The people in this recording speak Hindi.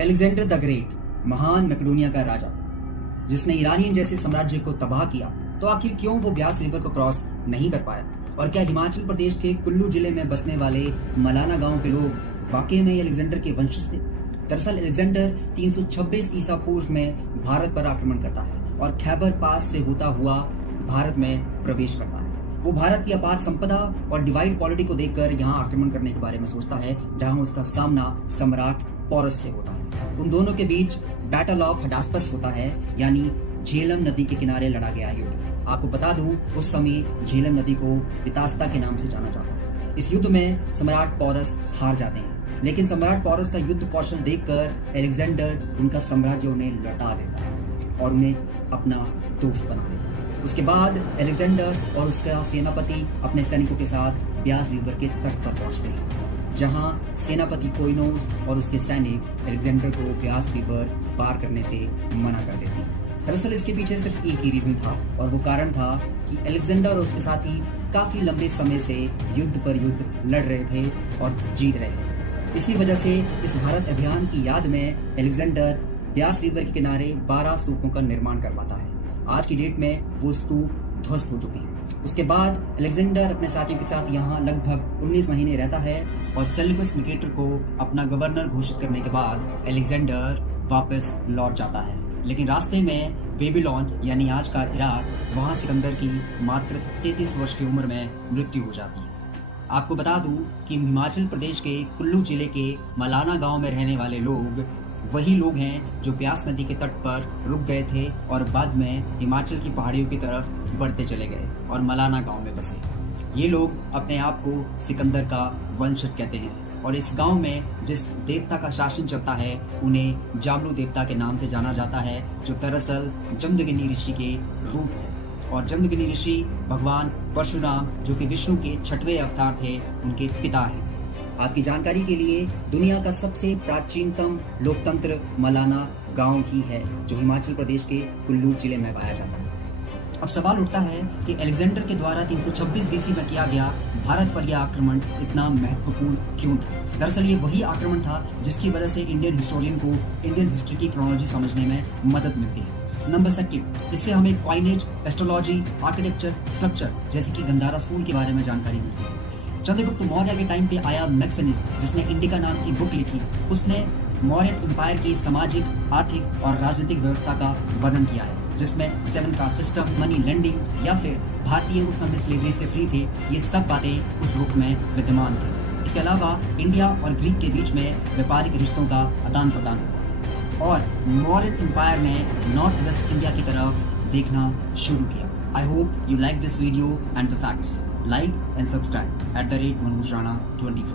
एलेक्जेंडर द ग्रेट, महान मैकेडोनिया का राजा, जिसने ईरानियन जैसे साम्राज्य को तबाह किया, तो आखिर क्यों वो ब्यास रिवर को क्रॉस नहीं कर पाया? और क्या हिमाचल प्रदेश के कुल्लू जिले में बसने वाले मलाना गांव के लोग वाकई में एलेक्जेंडर के वंशज थे? दरअसल एलेक्जेंडर 326 ईसा पूर्व में भारत पर आक्रमण करता है और खैबर पास से होता हुआ भारत में प्रवेश करता है। वो भारत की अपार संपदा और डिवाइड पॉलिटी को देखकर यहाँ आक्रमण करने के बारे में सोचता है, जहाँ उसका सामना सम्राट पौरस से होता है। उन दोनों के बीच बैटल ऑफ हडास्पस होता है, यानी झेलम नदी के किनारे लड़ा गया युद्ध। आपको बता दूं, उस समय झेलम नदी को वितास्ता के नाम से जाना जाता है। इस युद्ध में सम्राट पौरस हार जाते हैं, लेकिन सम्राट पौरस का युद्ध कौशल देखकर एलेक्जेंडर उनका साम्राज्य उन्हें लौटा देता है और उन्हें अपना दोस्त बना लेता है। उसके बाद एलेक्जेंडर और उसका सेनापति अपने सैनिकों के साथ ब्यास रिवर के तट पर पहुंचते हैं, जहां सेनापति कोइनोस और उसके सैनिक एलेक्जेंडर को ब्यास रिवर पार करने से मना कर देते हैं। दरअसल इसके पीछे सिर्फ एक ही रीजन था, और वो कारण था कि एलेक्जेंडर और उसके साथी काफी लंबे समय से युद्ध पर युद्ध लड़ रहे थे और जीत रहे थे। इसी वजह से इस भारत अभियान की याद में एलेक्जेंडर ब्यास रिवर के किनारे 12 स्तूपों का निर्माण करवाता है। आज की डेट में वो स्तूप ध्वस्त हो चुके हैं। उसके बाद एलेक्जेंडर अपने साथियों के साथ यहाँ लगभग 19 महीने रहता है और सेल्यूकस निकेटर को अपना गवर्नर घोषित करने के बाद एलेक्जेंडर वापस लौट जाता है। लेकिन रास्ते में बेबीलोन यानी आज का इराक, वहां सिकंदर की मात्र 33 वर्ष की उम्र में मृत्यु हो जाती है। आपको बता दूं कि हिमाचल प्रदेश के कुल्लू जिले के मलाना गांव में रहने वाले लोग वही लोग हैं जो ब्यास नदी के तट पर रुक गए थे और बाद में हिमाचल की पहाड़ियों की तरफ बढ़ते चले गए और मलाना गांव में बसे। ये लोग अपने आप को सिकंदर का वंशज कहते हैं और इस गांव में जिस देवता का शासन चलता है उन्हें जामलू देवता के नाम से जाना जाता है, जो दरअसल जमदग्नि ऋषि के रूप है। और जमदग्नि ऋषि भगवान परशुराम, जो कि विष्णु के 6वें अवतार थे, उनके पिता हैं। आपकी जानकारी के लिए दुनिया का सबसे प्राचीनतम लोकतंत्र मलाना गांव ही है, जो हिमाचल प्रदेश के कुल्लू जिले में पाया जाता है। अब सवाल उठता है कि एलेक्जेंडर के द्वारा 326 बीसी में किया गया भारत पर यह आक्रमण इतना महत्वपूर्ण क्यों था? दरअसल ये वही आक्रमण था जिसकी वजह से इंडियन हिस्टोरियन को इंडियन हिस्ट्री की क्रोनोलॉजी समझने में मदद मिलती है। नंबर 2, इससे हमें कॉइनेज, एस्ट्रोलॉजी, आर्किटेक्चर, स्ट्रक्चर जैसे कि गंधारा स्कूल के बारे में जानकारी मिलती है। चंद्रगुप्त मौर्य के टाइम पे आया मैक्सिनिस, जिसने इंडिका नाम की बुक लिखी, उसने मौर्य एम्पायर की सामाजिक, आर्थिक और राजनीतिक व्यवस्था का वर्णन किया है, जिसमें 7 कास्ट सिस्टम, मनी लेंडिंग या फिर भारतीय उस समय स्लेवरी से फ्री थे, ये सब बातें उस बुक में विद्यमान थी। इसके अलावा इंडिया और ग्रीक के बीच में व्यापारिक रिश्तों का आदान प्रदान हुआ और मौर्य एम्पायर ने नॉर्थ वेस्ट इंडिया की तरफ देखना शुरू किया। I hope you like this video and the facts. Like and subscribe @Manoj Rana 24.